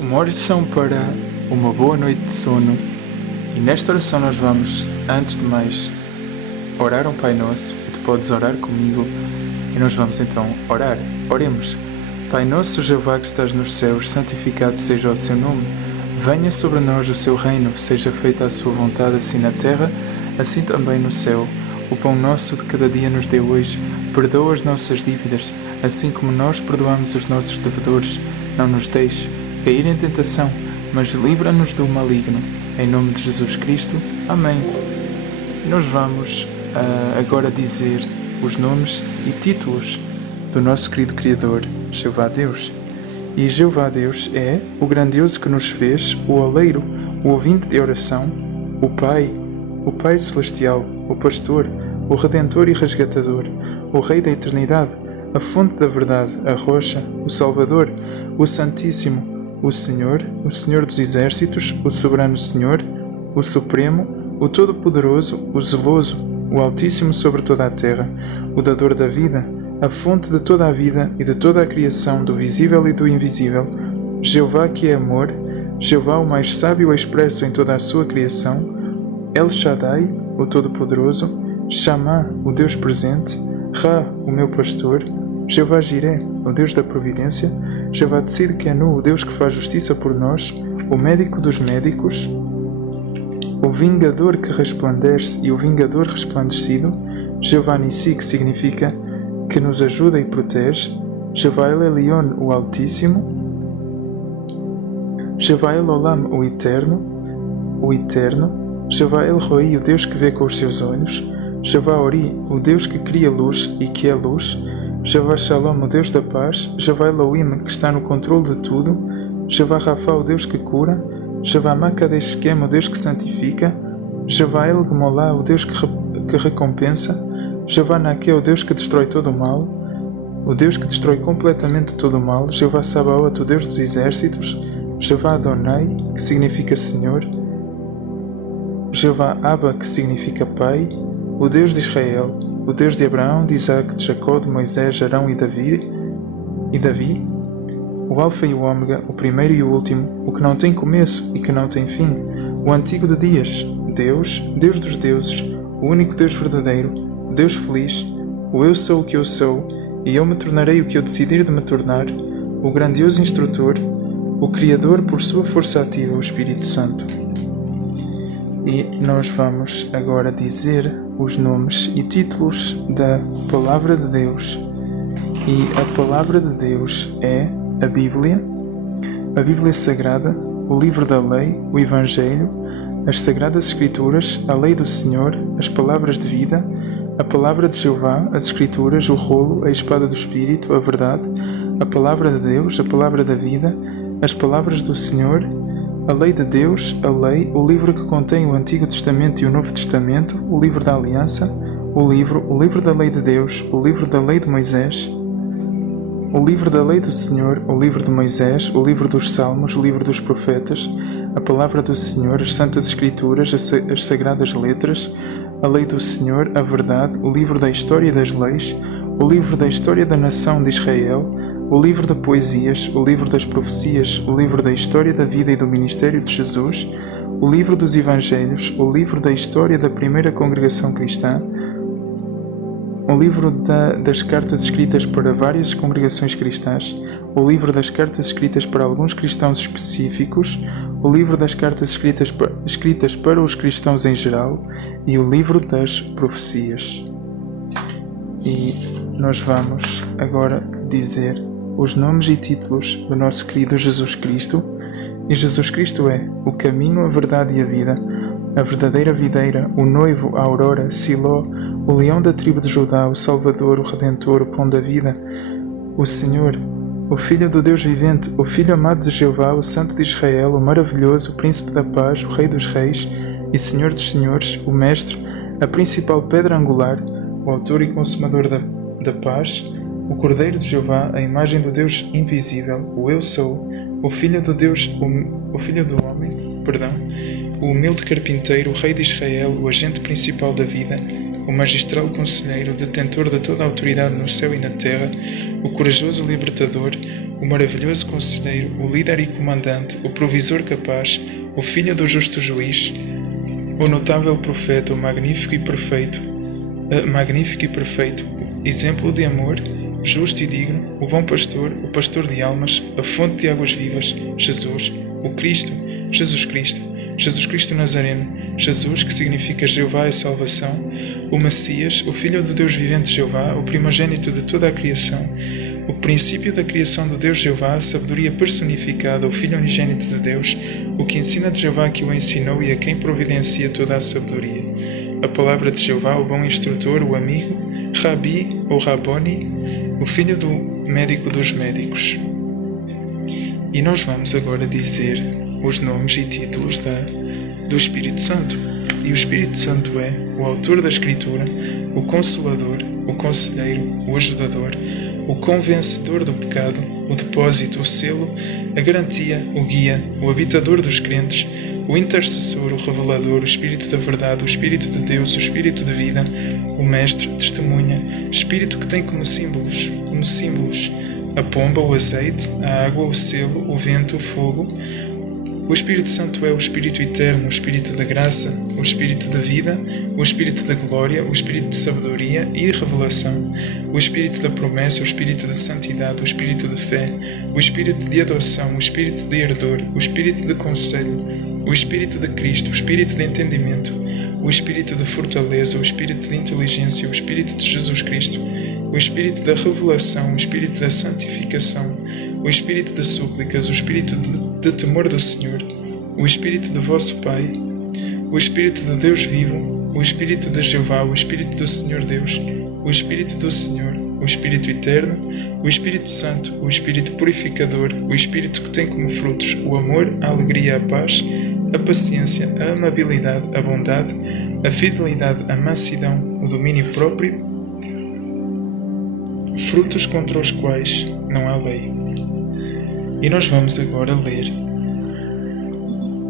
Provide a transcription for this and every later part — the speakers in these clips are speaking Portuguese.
uma oração para uma boa noite de sono. E nesta oração nós vamos, antes de mais, orar um Pai Nosso, e tu podes orar comigo, e nós vamos então orar. Oremos. Pai Nosso, Jeová que estás nos céus, santificado seja o seu nome. Venha sobre nós o seu reino, seja feita a sua vontade, assim na terra, assim também no céu. O pão nosso de cada dia nos dê hoje. Perdoa as nossas dívidas, assim como nós perdoamos os nossos devedores. Não nos deixes cair em tentação, mas livra-nos do maligno. Em nome de Jesus Cristo. Amém. Nós vamos agora dizer os nomes e títulos do nosso querido Criador, Jeová Deus. E Jeová Deus é o grandioso que nos fez, o oleiro, o ouvinte de oração, o Pai Celestial, o Pastor, o Redentor e Resgatador, o Rei da Eternidade, a Fonte da Verdade, a Rocha, o Salvador, o Santíssimo, o Senhor dos Exércitos, o Soberano Senhor, o Supremo, o Todo-Poderoso, o Zeloso, o Altíssimo sobre toda a terra, o Dador da vida, a fonte de toda a vida e de toda a criação, do visível e do invisível, Jeová que é amor, Jeová o mais sábio expresso em toda a sua criação, El Shaddai, o Todo-Poderoso, Shammah, o Deus presente, Ra, o meu pastor, Jeová Jireh, o Deus da providência, Jeová Tzidkenu, o Deus que faz justiça por nós, o médico dos médicos, o vingador que resplandece e o vingador resplandecido, Jeová Nissi, que significa que nos ajuda e protege, Jeová El Elyon, o Altíssimo, Jeová El Olam, o Eterno, Jeová El Roi, o Deus que vê com os seus olhos, Jeová Ori, o Deus que cria luz e que é luz, Jeová Shalom, o Deus da paz, Jeová Elohim, que está no controle de tudo, Jeová Rafa, o Deus que cura, Jeová Makadesh Shem, o Deus que santifica, Jeová El Gmolá, o Deus que recompensa, Jeová Naque, o Deus que destrói todo o mal, o Deus que destrói completamente todo o mal, Jeová Sabaoth, o Deus dos exércitos, Jeová Adonai, que significa Senhor, Jeová Abba, que significa Pai, o Deus de Israel, o Deus de Abraão, de Isaac, de Jacó, de Moisés, Arão e Davi, o Alfa e o Ômega, o primeiro e o último, o que não tem começo e que não tem fim, o antigo de dias, Deus dos deuses, o único Deus verdadeiro, Deus feliz, o eu sou o que eu sou, e eu me tornarei o que eu decidir de me tornar, o grandioso instrutor, o Criador por sua força ativa, o Espírito Santo. E nós vamos agora dizer os nomes e títulos da Palavra de Deus. E a Palavra de Deus é a Bíblia Sagrada, o livro da lei, o Evangelho, as Sagradas Escrituras, a lei do Senhor, as palavras de vida, a Palavra de Jeová, as Escrituras, o rolo, a espada do Espírito, a verdade, a Palavra de Deus, a Palavra da vida, as palavras do Senhor, a lei de Deus, a lei, o livro que contém o Antigo Testamento e o Novo Testamento, o livro da Aliança, o livro da lei de Deus, o livro da lei de Moisés, o livro da lei do Senhor, o livro de Moisés, o livro dos Salmos, o livro dos Profetas, a palavra do Senhor, as Santas Escrituras, as Sagradas Letras, a lei do Senhor, a verdade, o livro da história das leis, o livro da história da nação de Israel, o livro de poesias, o livro das profecias, o livro da história da vida e do ministério de Jesus, o livro dos Evangelhos, o livro da história da primeira congregação cristã, o livro das cartas escritas para várias congregações cristãs, o livro das cartas escritas para alguns cristãos específicos, o livro das cartas escritas para os cristãos em geral e o livro das profecias. E nós vamos agora dizer os nomes e títulos do nosso querido Jesus Cristo. E Jesus Cristo é o caminho, a verdade e a vida, a verdadeira videira, o noivo, a aurora, Siló, o leão da tribo de Judá, o Salvador, o Redentor, o pão da vida, o Senhor, o Filho do Deus vivente, o Filho amado de Jeová, o Santo de Israel, o maravilhoso, o Príncipe da paz, o Rei dos reis e Senhor dos senhores, o Mestre, a principal pedra angular, o Autor e Consumador da paz, o Cordeiro de Jeová, a imagem do Deus invisível, o Eu Sou, o Filho do Deus, o Filho do Homem, o humilde carpinteiro, o Rei de Israel, o agente principal da vida, o magistral conselheiro, detentor de toda a autoridade no céu e na terra, o corajoso libertador, o maravilhoso conselheiro, o líder e comandante, o provisor capaz, o filho do justo juiz, o notável profeta, o magnífico e perfeito, exemplo de amor, justo e digno, o bom pastor, o pastor de almas, a fonte de águas vivas, Jesus, o Cristo, Jesus Cristo Nazareno, Jesus, que significa Jeová é salvação, o Messias, o Filho do Deus vivente Jeová, o primogênito de toda a criação, o princípio da criação do Deus Jeová, a sabedoria personificada, o Filho unigênito de Deus, o que ensina de Jeová que o ensinou e a quem providencia toda a sabedoria. A palavra de Jeová, o bom instrutor, o amigo, Rabi ou Raboni, o filho do médico dos médicos. E nós vamos agora dizer os nomes e títulos do Espírito Santo. E o Espírito Santo é o autor da Escritura, o Consolador, o Conselheiro, o Ajudador, o Convencedor do pecado, o Depósito, o Selo, a Garantia, o Guia, o Habitador dos crentes, o Intercessor, o Revelador, o Espírito da Verdade, o Espírito de Deus, o Espírito de Vida, o Mestre, Testemunha, Espírito que tem como símbolos a pomba, o azeite, a água, o selo, o vento, o fogo. O Espírito Santo é o Espírito Eterno, o Espírito da Graça, o Espírito da Vida, o Espírito da Glória, o Espírito de Sabedoria e Revelação, o Espírito da Promessa, o Espírito de Santidade, o Espírito de Fé, o Espírito de Adoção, o Espírito de Ardor, o Espírito de Conselho, o Espírito de Cristo, o Espírito de Entendimento, o Espírito de Fortaleza, o Espírito de Inteligência, o Espírito de Jesus Cristo, o Espírito da Revelação, o Espírito da Santificação, o Espírito de Súplicas, o Espírito de Temor do Senhor, o Espírito de vosso Pai, o Espírito de Deus vivo, o Espírito de Jeová, o Espírito do Senhor Deus, o Espírito do Senhor, o Espírito Eterno, o Espírito Santo, o Espírito Purificador, o Espírito que tem como frutos o amor, a alegria, a paz, a paciência, a amabilidade, a bondade, a fidelidade, a mansidão, o domínio próprio, frutos contra os quais não há lei. E nós vamos agora ler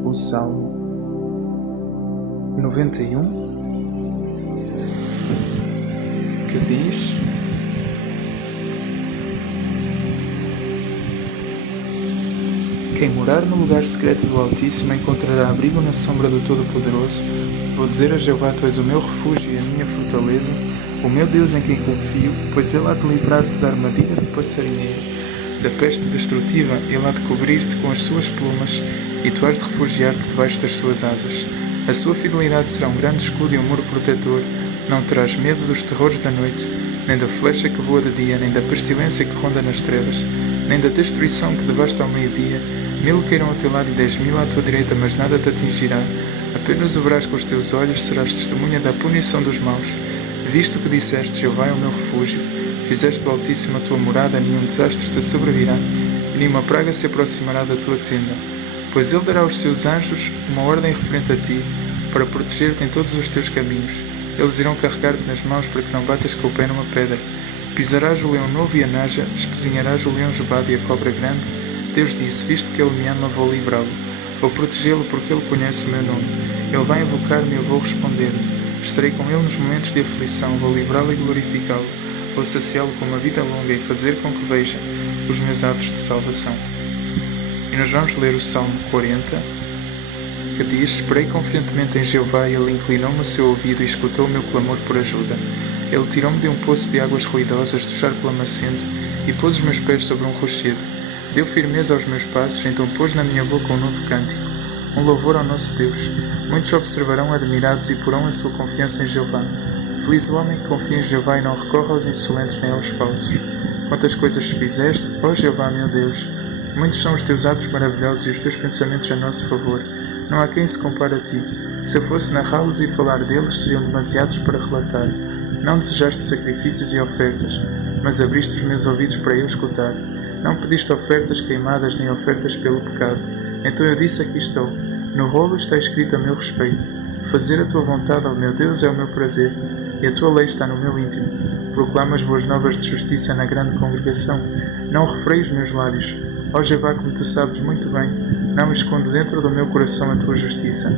o Salmo 91, que diz: Quem morar no lugar secreto do Altíssimo encontrará abrigo na sombra do Todo-Poderoso. Vou dizer a Jeová: Tu és o meu refúgio e a minha fortaleza, o meu Deus em quem confio, pois Ele há de livrar-te da armadilha do passarinheiro, da peste destrutiva. Ele há de cobrir-te com as suas plumas, e tu hás de refugiar-te debaixo das suas asas. A sua fidelidade será um grande escudo e um muro protetor. Não terás medo dos terrores da noite, nem da flecha que voa de dia, nem da pestilência que ronda nas trevas, nem da destruição que devasta ao meio-dia. 1000 cairão ao teu lado e 10.000 à tua direita, mas nada te atingirá. Apenas o verás com os teus olhos, serás testemunha da punição dos maus. Visto que disseste: Jeová é o meu refúgio, fizeste o Altíssimo a tua morada, nenhum desastre te sobrevirá, e nenhuma praga se aproximará da tua tenda. Pois Ele dará aos seus anjos uma ordem referente a ti, para proteger-te em todos os teus caminhos. Eles irão carregar-te nas mãos para que não batas com o pé numa pedra. Pisarás o leão novo e a naja, espezinharás o leão jubado e a cobra grande. Deus disse: Visto que Ele me ama, vou livrá-lo. Vou protegê-lo porque Ele conhece o meu nome. Ele vai invocar-me e eu vou responder-lhe. Estarei com Ele nos momentos de aflição, vou livrá-lo e glorificá-lo. Vou saciá-lo com uma vida longa e fazer com que veja os meus atos de salvação. E nós vamos ler o Salmo 40, que diz: Esperei confiantemente em Jeová, e Ele inclinou-me o seu ouvido e escutou o meu clamor por ajuda. Ele tirou-me de um poço de águas ruidosas, do charco lamacento, e pôs os meus pés sobre um rochedo. Deu firmeza aos meus passos, então pôs na minha boca um novo cântico, um louvor ao nosso Deus. Muitos observarão admirados e porão a sua confiança em Jeová. Feliz o homem que confia em Jeová e não recorre aos insolentes nem aos falsos. Quantas coisas fizeste, ó Jeová, meu Deus! Muitos são os teus atos maravilhosos e os teus pensamentos a nosso favor. Não há quem se compare a ti. Se eu fosse narrá-los e falar deles, seriam demasiados para relatar. Não desejaste sacrifícios e ofertas, mas abriste os meus ouvidos para eu escutar. Não pediste ofertas queimadas nem ofertas pelo pecado. Então eu disse: aqui estou. No rolo está escrito a meu respeito: fazer a tua vontade, ó meu Deus, é o meu prazer, e a tua lei está no meu íntimo. Proclamo as boas novas de justiça na grande congregação. Não refreio os meus lábios. Ó Jeová, como tu sabes muito bem, não me escondo dentro do meu coração a tua justiça.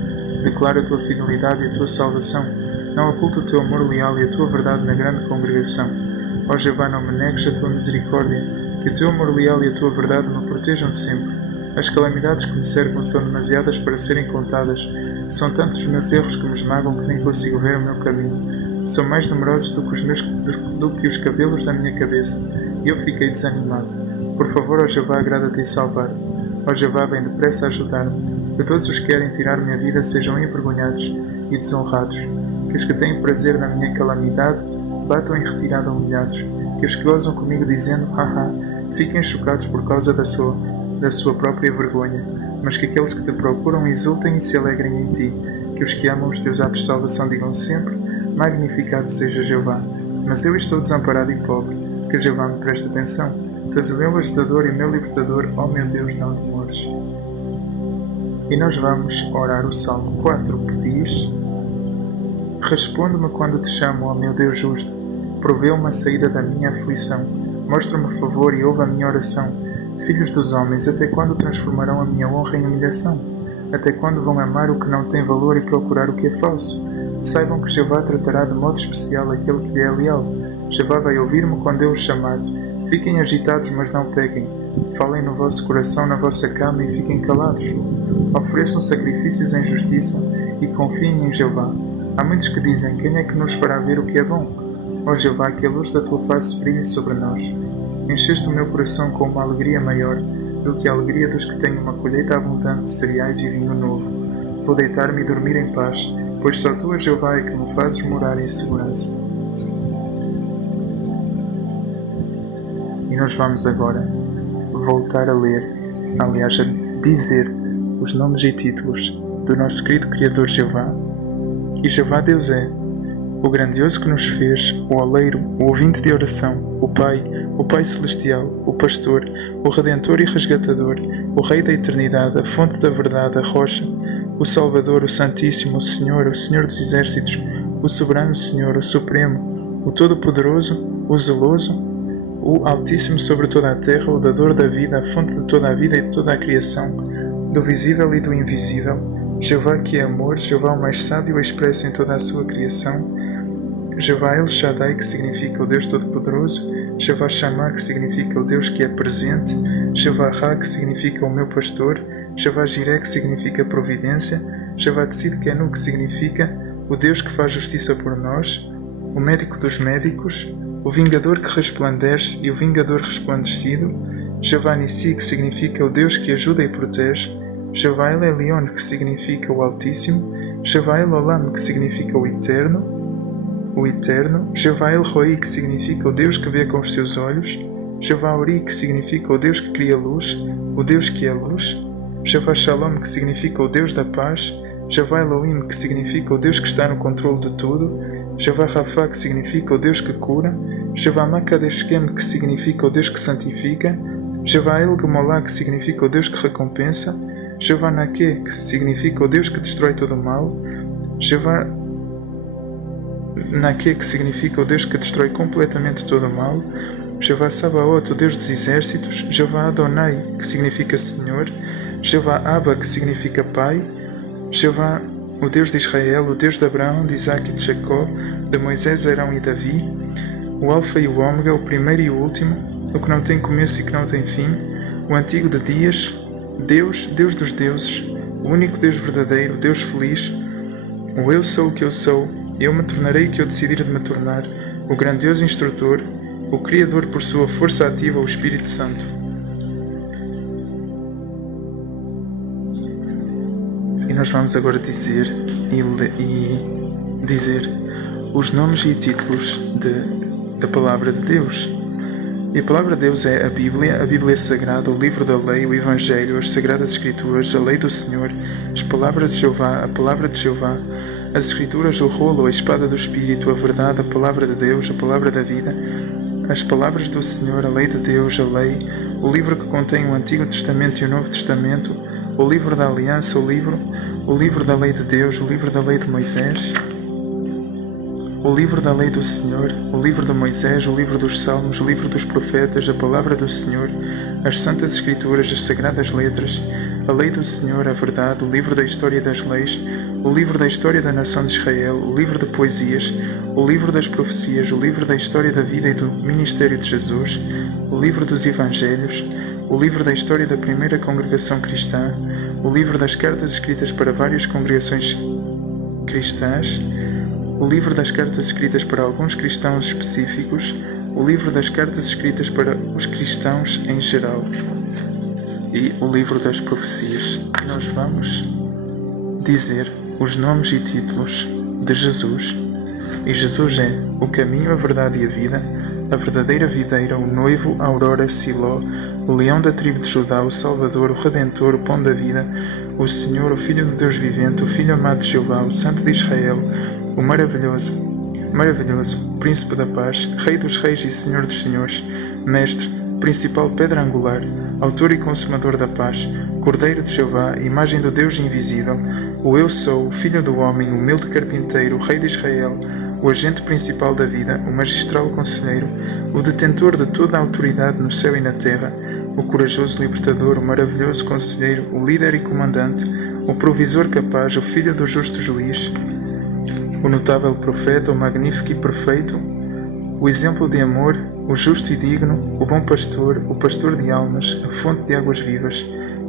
Declaro a tua fidelidade e a tua salvação. Não oculto o teu amor leal e a tua verdade na grande congregação. Ó Jeová, não me negues a tua misericórdia. Que o teu amor leal e a tua verdade me protejam sempre. As calamidades que me cercam são demasiadas para serem contadas. São tantos os meus erros que me esmagam que nem consigo ver o meu caminho. São mais numerosos do que os cabelos da minha cabeça. E eu fiquei desanimado. Por favor, ó Jeová, agrada-te em salvar-me. Ó Jeová, vem depressa ajudar-me. Que todos os que querem tirar minha vida sejam envergonhados e desonrados. Que os que têm prazer na minha calamidade batam em retirada humilhados. Que os que gozam comigo dizendo, fiquem chocados por causa da sua própria vergonha. Mas que aqueles que te procuram exultem e se alegrem em ti. Que os que amam os teus atos de salvação digam sempre, magnificado seja Jeová. Mas eu estou desamparado e pobre. Que Jeová me preste atenção. Tu és o meu ajudador e meu libertador, ó meu Deus, não demores. E nós vamos orar o Salmo 4, que diz: Responde-me quando te chamo, ó meu Deus justo. Provê-me a saída da minha aflição. Mostra-me favor e ouve a minha oração. Filhos dos homens, até quando transformarão a minha honra em humilhação? Até quando vão amar o que não tem valor e procurar o que é falso? Saibam que Jeová tratará de modo especial aquele que lhe é leal. Jeová vai ouvir-me quando eu o chamar. Fiquem agitados, mas não pequem. Falem no vosso coração, na vossa cama, e fiquem calados. Ofereçam sacrifícios em justiça e confiem em Jeová. Há muitos que dizem, quem é que nos fará ver o que é bom? Ó Jeová, que a luz da tua face brilhe sobre nós. Encheste o meu coração com uma alegria maior do que a alegria dos que têm uma colheita abundante de cereais e vinho novo. Vou deitar-me e dormir em paz, pois só tu, Jeová, é que me fazes morar em segurança. E nós vamos agora voltar a ler, aliás, a dizer os nomes e títulos do nosso querido Criador Jeová. E Jeová Deus é o grandioso que nos fez, o oleiro, o ouvinte de oração, o Pai celestial, o pastor, o redentor e resgatador, o Rei da eternidade, a fonte da verdade, a rocha, o Salvador, o Santíssimo, o Senhor dos exércitos, o soberano Senhor, o Supremo, o Todo-Poderoso, o Zeloso, o Altíssimo sobre toda a terra, o dador da vida, a fonte de toda a vida e de toda a criação, do visível e do invisível, Jeová que é amor, Jeová o mais sábio expresso em toda a sua criação, Jeová El Shaddai, que significa o Deus Todo-Poderoso, Jeová Shammah, que significa o Deus que é presente, Jeová Ra, que significa o meu pastor, Jeová Jireh, que significa providência, Jeová Tzidkenu, que significa o Deus que faz justiça por nós, o médico dos médicos, o vingador que resplandece e o vingador resplandecido, Jeová Nissi, que significa o Deus que ajuda e protege, Jeová El Elyon, que significa o Altíssimo, Jeová El Olam, que significa o Eterno, Jeová El Roi, que significa o Deus que vê com os seus olhos, Jeová Ori, que significa o Deus que cria luz, o Deus que é luz, Jeová Shalom, que significa o Deus da paz, Jeová Elohim, que significa o Deus que está no controle de tudo, Jeová Rafa, que significa o Deus que cura, Jeová Makadeshkem, que significa o Deus que santifica, Jeová El Gemolá, que significa o Deus que recompensa, Jeová Nake, que significa o Deus que destrói todo o mal, Jeová Nake, que significa o Deus que destrói completamente todo o mal, Jeová Sabaoth, o Deus dos exércitos, Jeová Adonai, que significa Senhor, Jeová Abba, que significa Pai, Jeová, o Deus de Israel, o Deus de Abraão, de Isaac e de Jacó, de Moisés, Arão e Davi, o Alfa e o Ômega, o primeiro e o último, o que não tem começo e que não tem fim, o antigo de dias, Deus, Deus dos deuses, o único Deus verdadeiro, Deus feliz, o eu sou o que eu sou, eu me tornarei o que eu decidir de me tornar, o grandioso instrutor, o Criador por sua força ativa, o Espírito Santo. E nós vamos agora dizer os nomes e títulos da Palavra de Deus. E a Palavra de Deus é a Bíblia Sagrada, o livro da lei, o Evangelho, as Sagradas Escrituras, a lei do Senhor, as palavras de Jeová, a palavra de Jeová, as Escrituras, o rolo, a espada do Espírito, a verdade, a Palavra de Deus, a Palavra da vida, as palavras do Senhor, a lei de Deus, a lei, o livro que contém o Antigo Testamento e o Novo Testamento, o livro da Aliança, o livro da lei de Deus, o livro da lei de Moisés, o livro da lei do Senhor, o livro de Moisés, o livro dos Salmos, o livro dos profetas, a palavra do Senhor, as santas escrituras, as sagradas letras, a lei do Senhor, a verdade, o livro da história das leis, o livro da história da nação de Israel, o livro de poesias, o livro das profecias, o livro da história da vida e do ministério de Jesus, o livro dos evangelhos, o livro da história da primeira congregação cristã, o livro das cartas escritas para várias congregações cristãs, o livro das cartas escritas para alguns cristãos específicos, o livro das cartas escritas para os cristãos em geral e o livro das profecias. Nós vamos dizer os nomes e títulos de Jesus. E Jesus é o caminho, a verdade e a vida, a verdadeira videira, o noivo, a aurora, Siló, o leão da tribo de Judá, o Salvador, o Redentor, o pão da vida, o Senhor, o Filho de Deus vivente, o Filho amado de Jeová, o Santo de Israel, o maravilhoso, Príncipe da paz, Rei dos reis e Senhor dos senhores, Mestre, principal pedra angular, Autor e consumador da paz, Cordeiro de Jeová, imagem do Deus invisível, o Eu Sou, o Filho do homem, o humilde carpinteiro, o Rei de Israel, o agente principal da vida, o magistral conselheiro, o detentor de toda a autoridade no céu e na terra, o corajoso libertador, o maravilhoso conselheiro, o líder e comandante, o provisor capaz, o filho do justo juiz, o notável profeta, o magnífico e perfeito, o exemplo de amor, o justo e digno, o bom pastor, o pastor de almas, a fonte de águas vivas,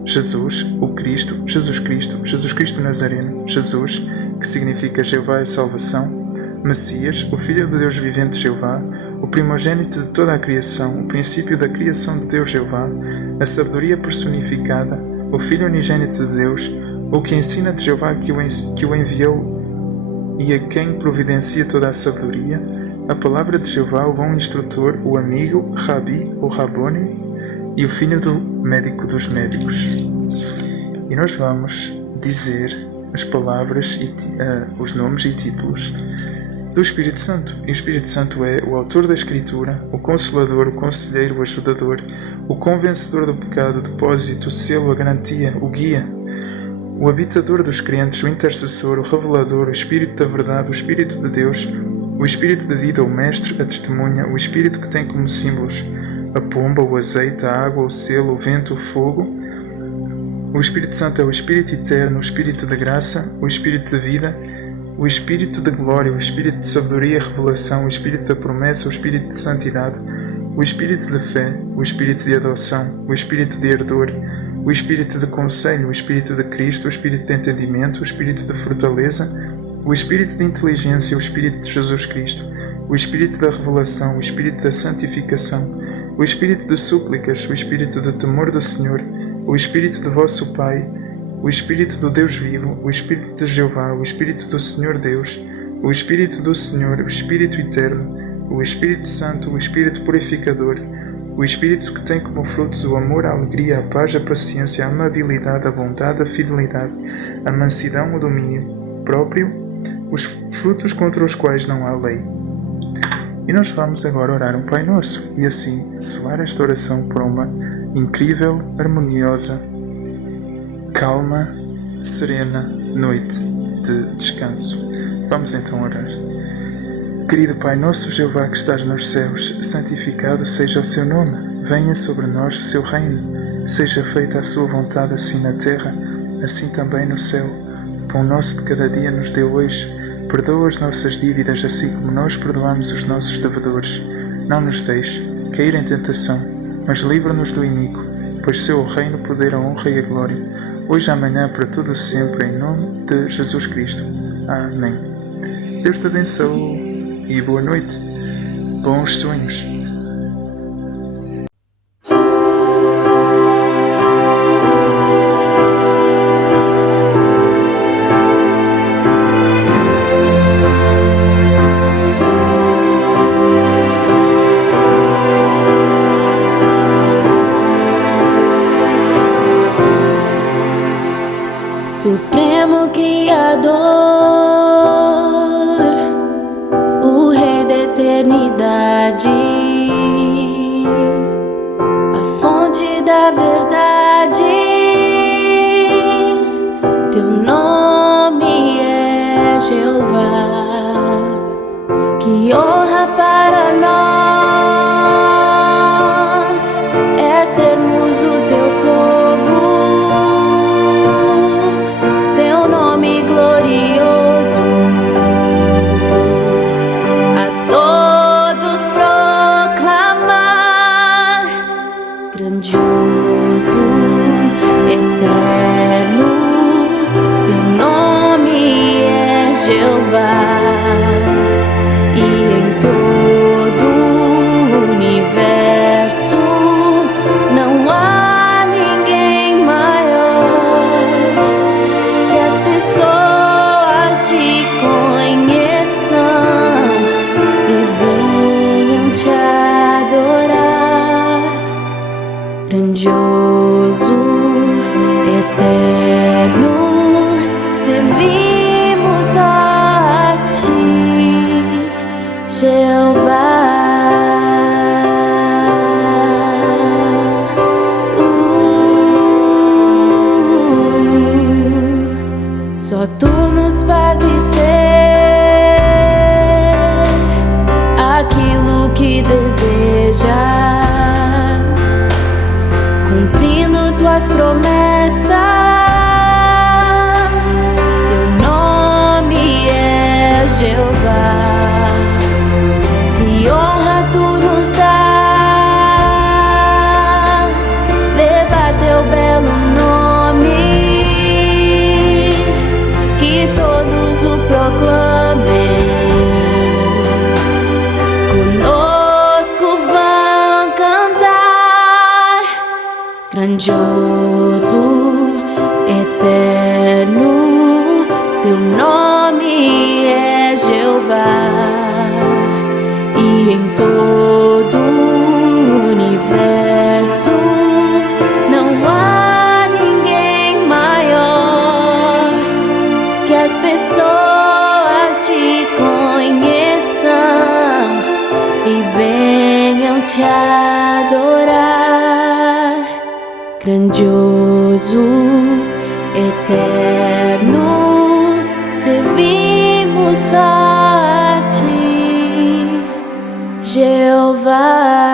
Jesus, o Cristo, Jesus Cristo Nazareno, Jesus, que significa Jeová é salvação, Messias, o Filho de Deus vivente Jeová, o primogênito de toda a criação, o princípio da criação de Deus Jeová, a sabedoria personificada, o Filho unigênito de Deus, o que ensina de Jeová que o enviou e a quem providencia toda a sabedoria, a palavra de Jeová, o bom instrutor, o amigo, Rabi, o Raboni, e o filho do médico dos médicos. E nós vamos dizer as palavras e os nomes e títulos do Espírito Santo. E o Espírito Santo é o autor da Escritura, o Consolador, o Conselheiro, o Ajudador, o Convencedor do pecado, o depósito, o selo, a garantia, o guia, o habitador dos crentes, o intercessor, o revelador, o Espírito da verdade, o Espírito de Deus, o Espírito de vida, o Mestre, a testemunha, o Espírito que tem como símbolos a pomba, o azeite, a água, o selo, o vento, o fogo. O Espírito Santo é o Espírito eterno, o Espírito de graça, o Espírito de vida, o Espírito de glória, o Espírito de sabedoria e revelação, o Espírito da promessa, o Espírito de santidade, o Espírito de fé, o Espírito de adoção, o Espírito de ardor, o Espírito de conselho, o Espírito de Cristo, o Espírito de entendimento, o Espírito de fortaleza, o Espírito de inteligência, o Espírito de Jesus Cristo, o Espírito da revelação, o Espírito da santificação, o Espírito de súplicas, o Espírito de temor do Senhor, o Espírito de vosso Pai, o Espírito do Deus vivo, o Espírito de Jeová, o Espírito do Senhor Deus, o Espírito do Senhor, o Espírito eterno, o Espírito Santo, o Espírito purificador, o Espírito que tem como frutos o amor, a alegria, a paz, a paciência, a amabilidade, a bondade, a fidelidade, a mansidão, o domínio próprio, os frutos contra os quais não há lei. E nós vamos agora orar um Pai Nosso e assim selar esta oração por uma incrível, harmoniosa, calma, serena noite de descanso. Vamos então orar. Querido Pai Nosso Jeová que estás nos céus, santificado seja o seu nome, venha sobre nós o seu reino, seja feita a sua vontade assim na terra, assim também no céu. O pão nosso de cada dia nos dê hoje, perdoa as nossas dívidas assim como nós perdoamos os nossos devedores. Não nos deixe cair em tentação, mas livra-nos do iníquo, pois seu o reino, o poder, a honra e a glória, hoje e amanhã, para todo sempre, em nome de Jesus Cristo. Amém. Deus te abençoe e boa noite. Bons sonhos. Supremo Criador, o Rei da eternidade, a fonte da verdade, teu nome é Jeová, Que honra para nós é sermos o teu povo, teu nome glorioso a todos proclamar. Grandioso, eterno, teu nome é Jeová. E em todo o universo não há ninguém maior. Que as pessoas te conheçam e venham te adorar. Grandioso, eterno, servimos a ti, Jeová. Só tu nos fazes ser aquilo que desejas, cumprindo tuas promessas. Teu nome é Jeová. Que honra tu nos dás, levar teu belo nome, que todos o proclamem, conosco vão cantar. Grandioso, eterno, teu nome é Jeová. E em todo o universo não há ninguém maior. Que as pessoas te conheçam e venham te adorar. Grandioso, eterno, servimos a ti, Jeová.